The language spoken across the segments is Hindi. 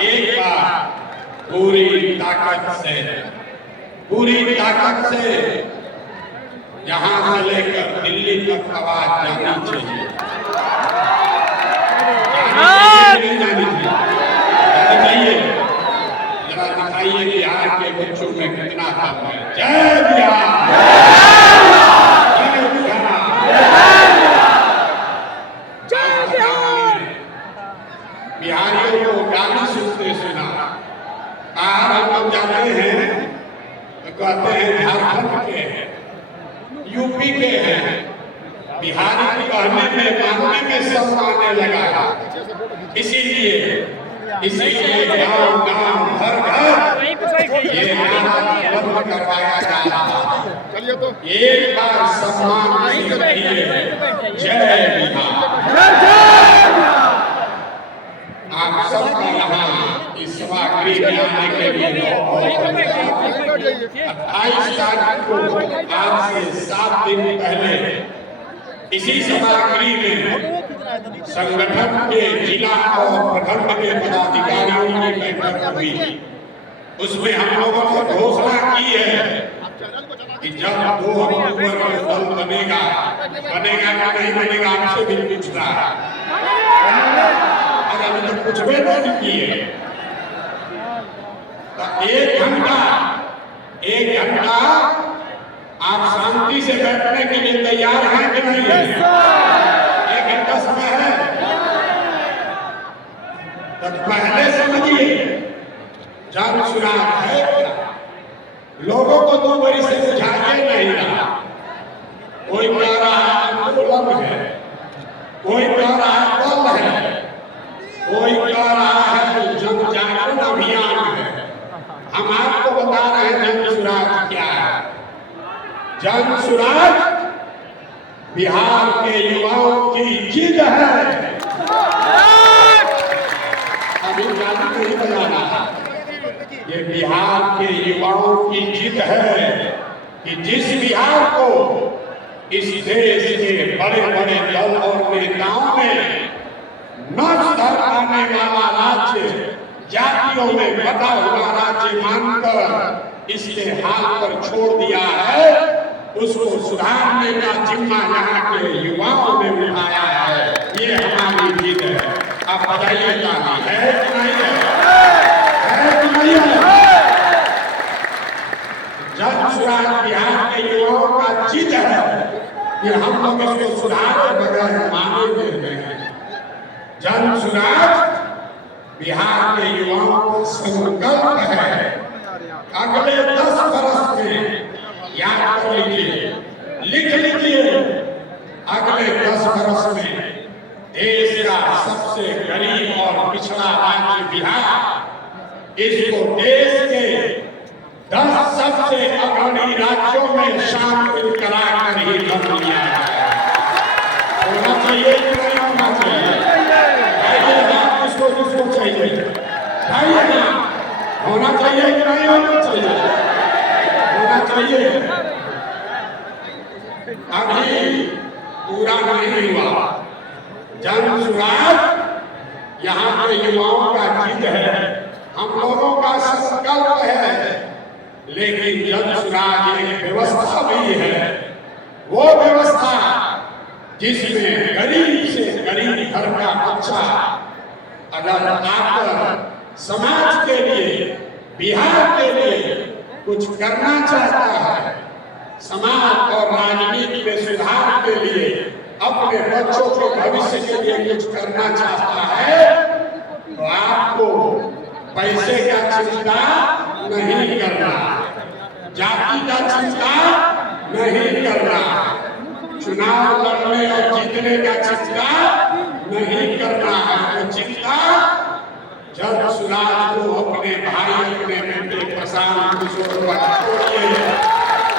एक बार पूरी ताकत से यहाँ से लेकर दिल्ली तक आवाज जानी चाहिए, नहीं जानी चाहिए। जरा दिखाइए बिहार के बच्चों में कितना दम है। जय बिहार, बिहारियों को गाना सुनते सुना बाहर हम लोग जाते हैं तो कहते हैं झारखंड के हैं, यूपी के हैं। बिहारी कहने में मानने में सब आने लगा। इसीलिए गाँव गाँव घर घर ये बंद करवाया जा रहा है। एक बार सम्मान से कहिए जय बिहार। आप सबका यहाँ इस सभागृह में आने के लिए 28 तारीख को आज से 7 दिन पहले इसी सभागृह में संगठन के जिला और प्रखंड के पदाधिकारियों की बैठक हुई। उसमें हम लोगों ने घोषणा की है कि जब 2 अक्टूबर को दल बनेगा या नहीं बनेगा आपसे भी पूछना है। अभी तो कुछ भी नहीं किए। तो एक घंटा आप शांति से बैठने के लिए तैयार हैं कि नहीं है? 1 घंटा समय है तो पहले समझिए जन चुनाव है क्या। लोगों को 2 बरी से बुझाइए नहीं रहा। कोई कह रहा है आंदोलन है, कोई कह रहा है दल है, कोई कह रहा है जन जागरण अभियान है। हम आपको बता रहे हैं जन सुराज क्या है। जन सुराज बिहार के युवाओं की जिद है। अभी गाली नहीं बजाना, ये बिहार के युवाओं की जिद है कि जिस बिहार को इस देश के बड़े बड़े दल और नेताओं ने न सुधर पाने वाला राज्य, जातियों में बटा हुआ राज्य मानकर इसके हाल पर छोड़ दिया है, उसको सुधारने का जिम्मा यहाँ के युवाओं ने उठाया है। ये हमारी जिद है। आप बताइए ताली है कि नहीं है? जन सुराज बिहार के युवाओं का जिद है कि हम लोग इसको सुधारे बगैर मानेंगे नहीं। जन सुराज बिहार के युवाओं का संकल्प है। अगले 10 वर्ष में याद कर लीजिए, लिख लीजिए, अगले 10 वर्ष में देश का सबसे गरीब और पिछड़ा राज्य बिहार, इसको देश के 10 सबसे अग्रणी राज्यों में शामिल कराकर ही कर लिया है। होना चाहिए कि नहीं होना चाहिए? किसको चाहिए? होना चाहिए कि नहीं होना चाहिए? होना चाहिए। अभी पूरा नहीं हुआ। जन सुराज यहाँ के युवाओं का जिद है, हम लोगों का संकल्प है। लेकिन जन सुराज एक व्यवस्था भी है, वो व्यवस्था जिसमें गरीब से गरीब घर का बच्चा अगर आकर समाज के लिए, बिहार के लिए कुछ करना चाहता है, समाज और राजनीति में सुधार के लिए, अपने बच्चों के भविष्य के लिए कुछ करना चाहता है, तो आपको पैसे का चिंता नहीं करना, जाति का चिंता नहीं करना, चुनाव लड़ने और जीतने का चिंता नहीं करना है। तो चिंता जन सुराज को, अपने भाई, अपने बेटे प्रशांत किशोर पर छोड़िए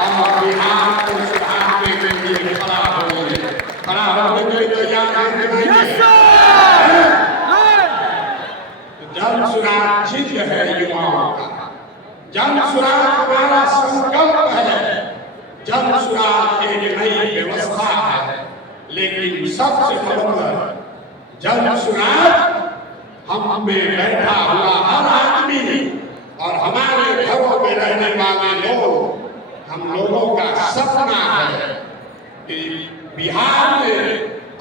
और बिहार को सुधारने के लिए खड़ा होने के लिए तैयार हैं। जन सुराज जिद है युवाओं का, जन सुराज संकल्प है, जन सुराज एक नई व्यवस्था है, लेकिन सबसे बढ़कर जन सुराज हम में बैठा हुआ हर आदमी और हमारे घरों में रहने वाले लोग, हम लोगों का सपना है कि बिहार में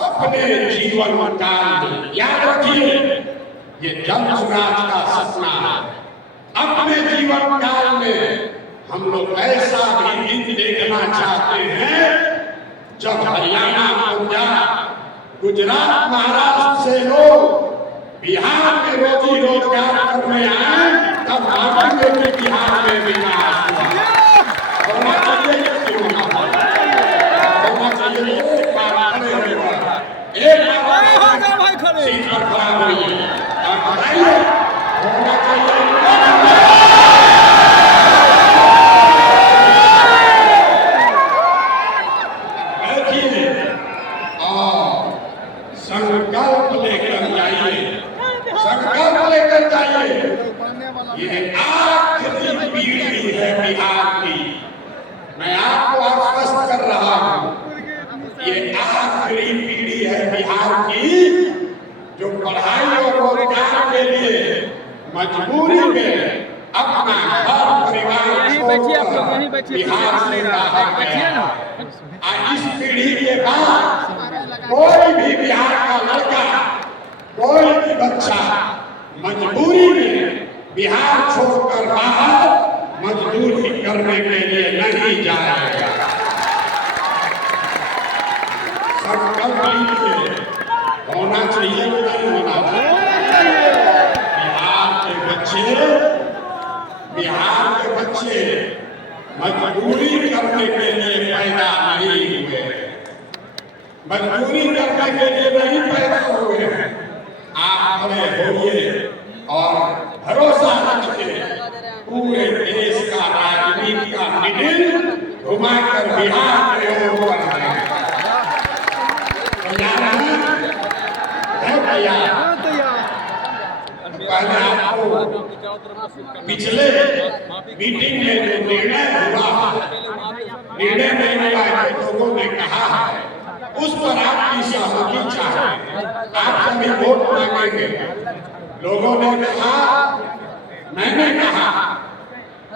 अपने जीवन काल में, याद रखिए ये जन सुराज का सपना है, अपने जीवन काल में हम लोग ऐसा भी दिन देखना चाहते हैं जब हरियाणा, पंजाब, गुजरात, महाराष्ट्र से लोग बिहार में रोजी रोजगार करने आए, तब मानेंगे कि बिहार में विकास हुआ। होना चाहिए, क्यों ना होना चाहिए। एक बार खड़े होकर, एक बार सीट पर खड़ा होइए और बताइए, होना चाहिए। संकल्प लेकर जाइए, संकल्प लेकर जाइए। ये आखिरी पीढ़ी है बिहार की, मैं आपको आश्वस्त कर रहा हूँ, ये आखिरी पीढ़ी है बिहार की जो पढ़ाई और रोजगार के लिए मजबूरी में अपना घर परिवार छोड़कर बिहार से बाहर गया। इस पीढ़ी के बाद कोई भी बिहार का लड़का, कोई भी बच्चा मजबूरी में बिहार छोड़कर बाहर मजदूरी करने के लिए नहीं जाएगा। संकल्प लीजिए, होना चाहिए कि नहीं होना चाहिए। बिहार के बच्चे मजदूरी करने के लिए पैदा नहीं हुए, मजदूरी करने के लिए नहीं पैदा हुए हैं। आप खड़े होइए और भरोसा रखिए, पूरे देश का राजनीति का मिडिल घुमाकर बिहार में ओर है। पहले आपको पिछले मीटिंग में जो निर्णय हुआ, निर्णय नहीं हुआ, लोगों ने कहा है उस पर आपकी सहमति चाहे, आप सभी वोट मांगेंगे। लोगों ने कहा, मैंने कहा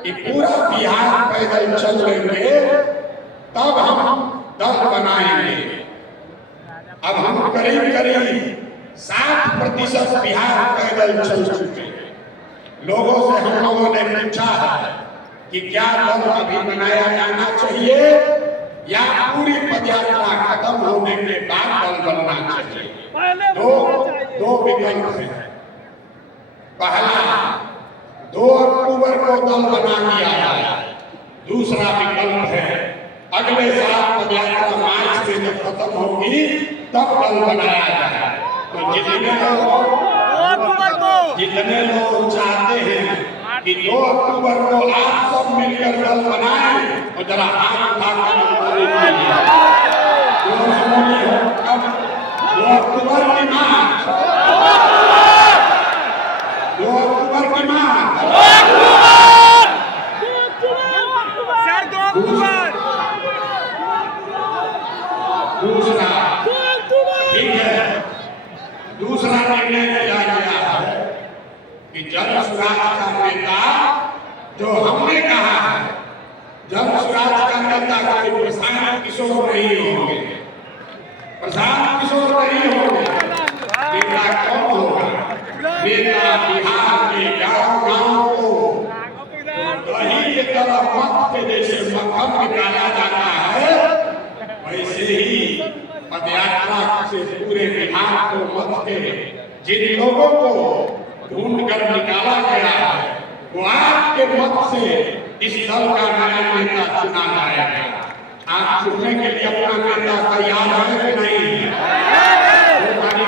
कि पूरा बिहार पैदल चल लेंगे, तब हम दल बनाएंगे। अब हम करीब करीब 60% बिहार पैदल चल चुके हैं। लोगों से हम लोगों ने पूछा है कि क्या दल अभी बनाया जाना चाहिए या पूरी पदयात्रा खत्म होने के बाद दल बनना चाहिए। दो विकल्प है। पहला, 2 अक्टूबर को दल बना दिया जाए। दूसरा विकल्प है अगले साल पदयात्रा मार्च में जब खत्म होगी तब दल बनाया जाए। तो जितने लोग चाहते हैं कि 2 अक्टूबर को आप सब मिलकर दल बनाएं, और जरा हाथ उठाकर 2 अक्टूबर की मार्च, 2 अक्टूबर की मार्च, दूसरा ठीक है। दूसरा निर्णय लिया गया है कि जन सुराज का नेता, जो हमने कहा है, जन सुराज का नेता कोई प्रशांत किशोर नहीं होंगे, प्रशांत किशोर नहीं होंगे। नेता कौन होगा? नेता बिहार के गांव-गांव को दही के तरफ मत के जैसे मक्खन निकाला जाता है, वैसे ही पदयात्रा से पूरे बिहार को मत के जिन लोगों को ढूंढ कर निकाला गया है, वो आपके मत से इस दल का नया नेता चुना जाएगा। आप चुनने के लिए अपना नेता तैयार है कि नहीं?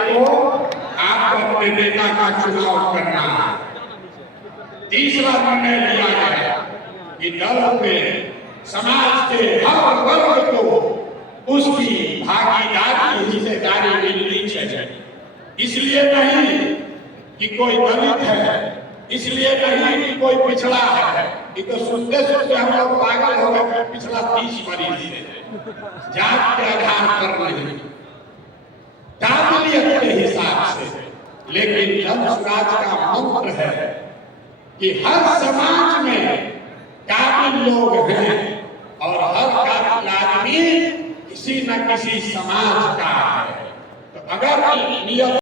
को आपको अपने नेता का चुनाव करना है। तीसरा निर्णय लिया गया कि दल में समाज के हर वर्ग को उसकी भागीदारी, हिस्सेदारी मिलनी चाहिए। इसलिए नहीं कि कोई दलित है इसलिए नहीं कि कोई पिछड़ा है, ये तो सुनते सुनते हम लोग पागल हो गए। पिछला 30 वर्ष से जात के आधार पर नहीं, काबिलियत के हिसाब से। लेकिन वंशराज का मंत्र है कि हर समाज में काबिल लोग हैं और हर काबिल आदमी किसी न किसी समाज का है। तो अगर नियत